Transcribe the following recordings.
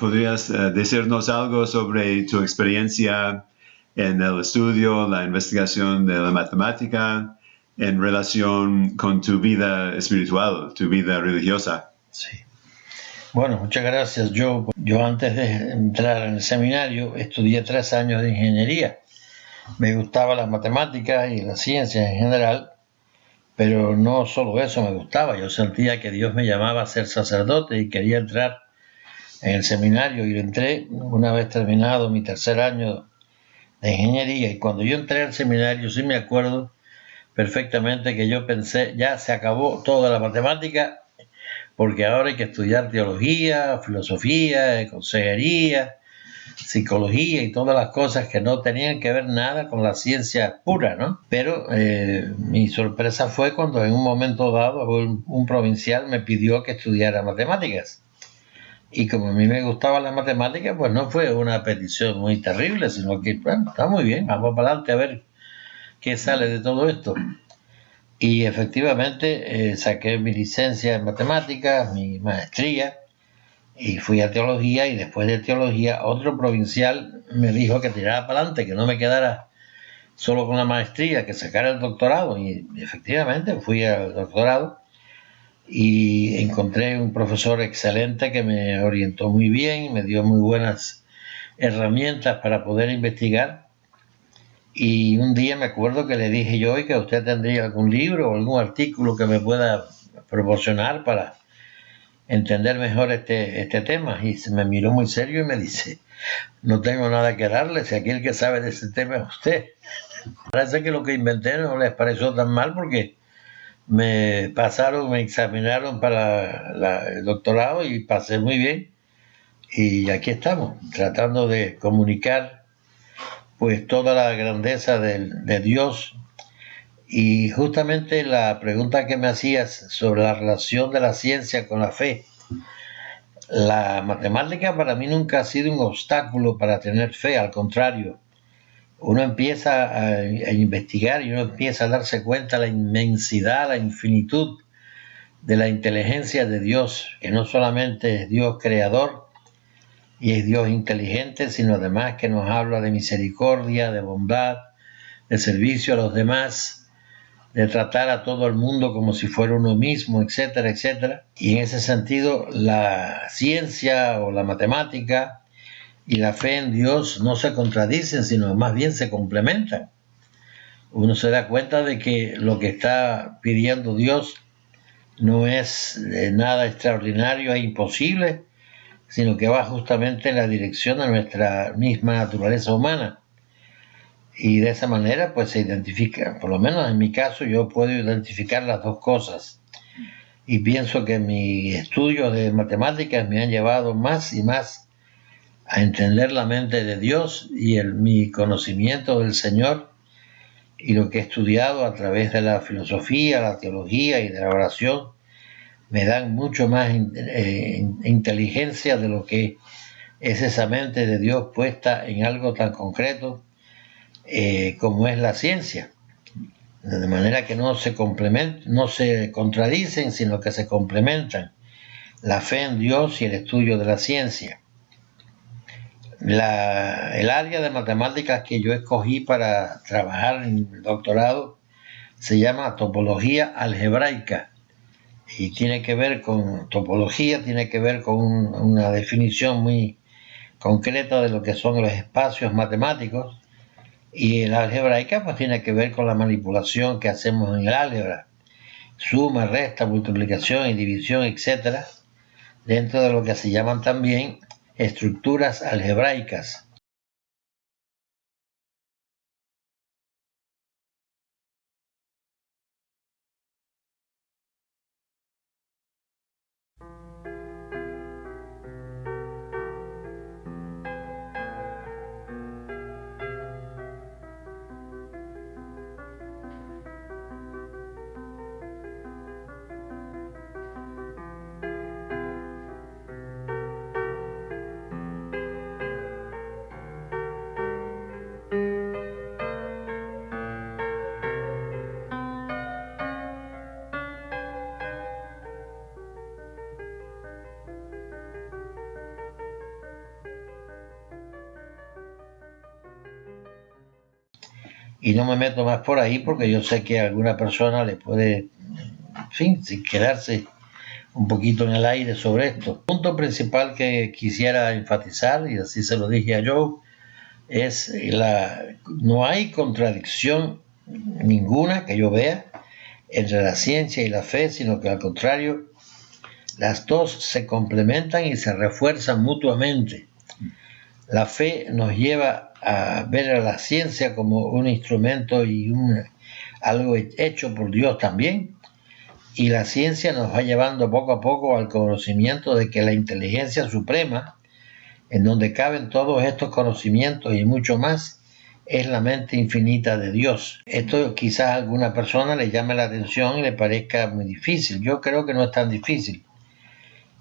¿Podrías decirnos algo sobre tu experiencia en el estudio, la investigación de la matemática en relación con tu vida espiritual, tu vida religiosa? Sí. Bueno, muchas gracias. Yo antes de entrar en el seminario estudié 3 años de ingeniería. Me gustaba las matemáticas y las ciencias en general, pero no solo eso me gustaba. Yo sentía que Dios me llamaba a ser sacerdote y quería entrar en el seminario, y entré una vez terminado mi 3er año de ingeniería. Y cuando yo entré al seminario, sí me acuerdo perfectamente que yo pensé, ya se acabó toda la matemática, porque ahora hay que estudiar teología, filosofía, consejería, psicología y todas las cosas que no tenían que ver nada con la ciencia pura, ¿no? Pero mi sorpresa fue cuando en un momento dado un provincial me pidió que estudiara matemáticas. Y como a mí me gustaban las matemáticas, pues no fue una petición muy terrible, sino que, bueno, está muy bien, vamos para adelante a ver qué sale de todo esto. Y efectivamente saqué mi licencia en matemáticas, mi maestría, y fui a teología, y después de teología otro provincial me dijo que tirara para adelante, que no me quedara solo con la maestría, que sacara el doctorado. Y efectivamente fui al doctorado y encontré un profesor excelente que me orientó muy bien, me dio muy buenas herramientas para poder investigar. Y un día me acuerdo que le dije yo, que usted tendría algún libro o algún artículo que me pueda proporcionar para entender mejor este tema. Y se me miró muy serio y me dice, no tengo nada que darle, si aquí el que sabe de ese tema es usted. Parece que lo que inventé no les pareció tan mal, porque me examinaron para el doctorado y pasé muy bien. Y aquí estamos, tratando de comunicar pues toda la grandeza de Dios. Y justamente la pregunta que me hacías sobre la relación de la ciencia con la fe, la matemática para mí nunca ha sido un obstáculo para tener fe, al contrario. Uno empieza a investigar y uno empieza a darse cuenta de la inmensidad, la infinitud de la inteligencia de Dios, que no solamente es Dios creador y es Dios inteligente, sino además que nos habla de misericordia, de bondad, de servicio a los demás, de tratar a todo el mundo como si fuera uno mismo, etcétera, etcétera. Y en ese sentido, la ciencia o la matemática y la fe en Dios no se contradicen, sino más bien se complementan. Uno se da cuenta de que lo que está pidiendo Dios no es nada extraordinario e imposible, sino que va justamente en la dirección de nuestra misma naturaleza humana. Y de esa manera pues se identifica, por lo menos en mi caso yo puedo identificar las dos cosas. Y pienso que mis estudios de matemáticas me han llevado más y más a entender la mente de Dios y mi conocimiento del Señor, y lo que he estudiado a través de la filosofía, la teología y de la oración me dan mucho más inteligencia de lo que es esa mente de Dios puesta en algo tan concreto como es la ciencia. De manera que no se contradicen, sino que se complementan la fe en Dios y el estudio de la ciencia. El área de matemáticas que yo escogí para trabajar en el doctorado se llama topología algebraica, y tiene que ver con topología, tiene que ver con una definición muy concreta de lo que son los espacios matemáticos, y la algebraica pues tiene que ver con la manipulación que hacemos en el álgebra, suma, resta, multiplicación y división, etcétera, dentro de lo que se llaman también estructuras algebraicas. y no me meto más por ahí porque yo sé que a alguna persona le puede, en fin, sin quedarse un poquito en el aire sobre esto. El punto principal que quisiera enfatizar, y así se lo dije a Joe, es no hay contradicción ninguna que yo vea entre la ciencia y la fe, sino que al contrario, las dos se complementan y se refuerzan mutuamente. La fe nos lleva a ver a la ciencia como un instrumento y algo hecho por Dios también, y la ciencia nos va llevando poco a poco al conocimiento de que la inteligencia suprema, en donde caben todos estos conocimientos y mucho más, es la mente infinita de Dios. Esto quizás a alguna persona le llame la atención y le parezca muy difícil. Yo creo que no es tan difícil,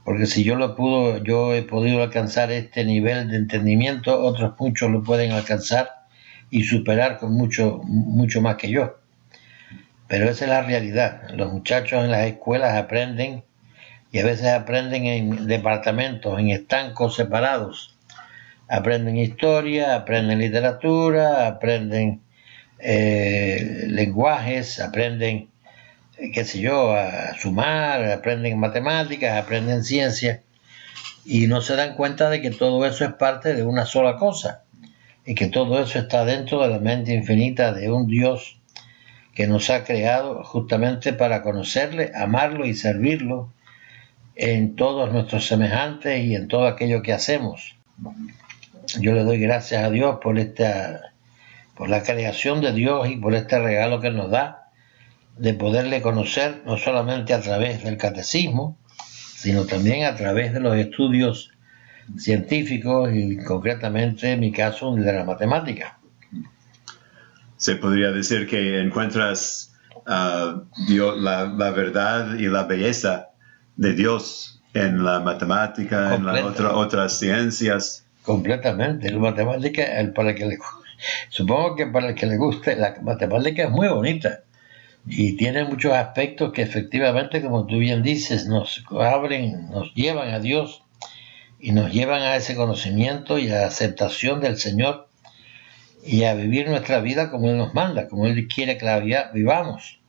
porque si yo he podido alcanzar este nivel de entendimiento, otros muchos lo pueden alcanzar y superar con mucho más que yo. Pero esa es la realidad. Los muchachos en las escuelas aprenden, y a veces aprenden en departamentos, en estancos separados. Aprenden historia, aprenden literatura, aprenden lenguajes, aprenden, qué sé yo, a sumar, aprenden matemáticas, aprenden ciencia, y no se dan cuenta de que todo eso es parte de una sola cosa, y que todo eso está dentro de la mente infinita de un Dios que nos ha creado justamente para conocerle, amarlo y servirlo en todos nuestros semejantes y en todo aquello que hacemos. Yo le doy gracias a Dios por la creación de Dios y por este regalo que nos da de poderle conocer no solamente a través del catecismo, sino también a través de los estudios científicos y concretamente en mi caso de la matemática. Se podría decir que encuentras Dios, la verdad y la belleza de Dios en la matemática, en las otras ciencias. Completamente. La matemática, supongo que para el que le guste, la matemática es muy bonita y tiene muchos aspectos que efectivamente, como tú bien dices, nos abren, nos llevan a Dios y nos llevan a ese conocimiento y a la aceptación del Señor y a vivir nuestra vida como Él nos manda, como Él quiere que la vivamos,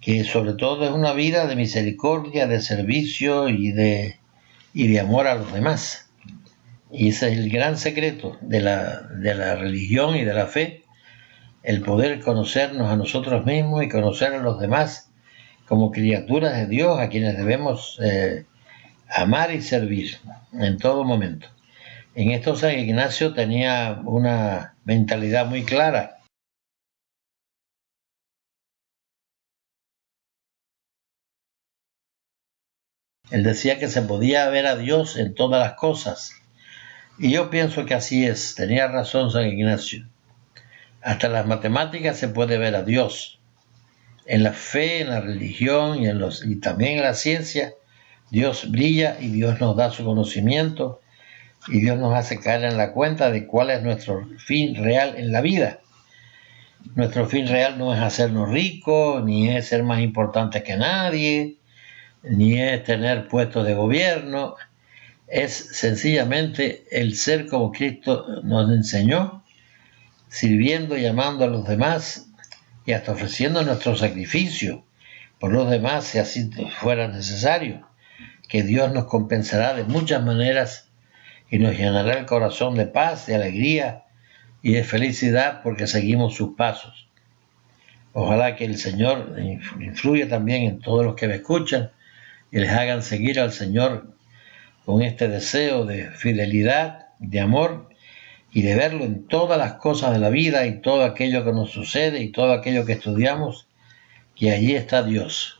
que sobre todo es una vida de misericordia, de servicio y de amor a los demás. Y ese es el gran secreto de la religión y de la fe, el poder conocernos a nosotros mismos y conocer a los demás como criaturas de Dios a quienes debemos amar y servir en todo momento. En esto San Ignacio tenía una mentalidad muy clara. Él decía que se podía ver a Dios en todas las cosas. Y yo pienso que así es. Tenía razón San Ignacio. Hasta en las matemáticas se puede ver a Dios. En la fe, en la religión y también en la ciencia, Dios brilla y Dios nos da su conocimiento y Dios nos hace caer en la cuenta de cuál es nuestro fin real en la vida. Nuestro fin real no es hacernos ricos, ni es ser más importantes que nadie, ni es tener puestos de gobierno. Es sencillamente el ser como Cristo nos enseñó, sirviendo y amando a los demás y hasta ofreciendo nuestro sacrificio por los demás si así fuera necesario, que Dios nos compensará de muchas maneras y nos llenará el corazón de paz, de alegría y de felicidad porque seguimos sus pasos. Ojalá que el Señor influya también en todos los que me escuchan y les hagan seguir al Señor con este deseo de fidelidad, de amor y de verlo en todas las cosas de la vida y todo aquello que nos sucede y todo aquello que estudiamos, que allí está Dios.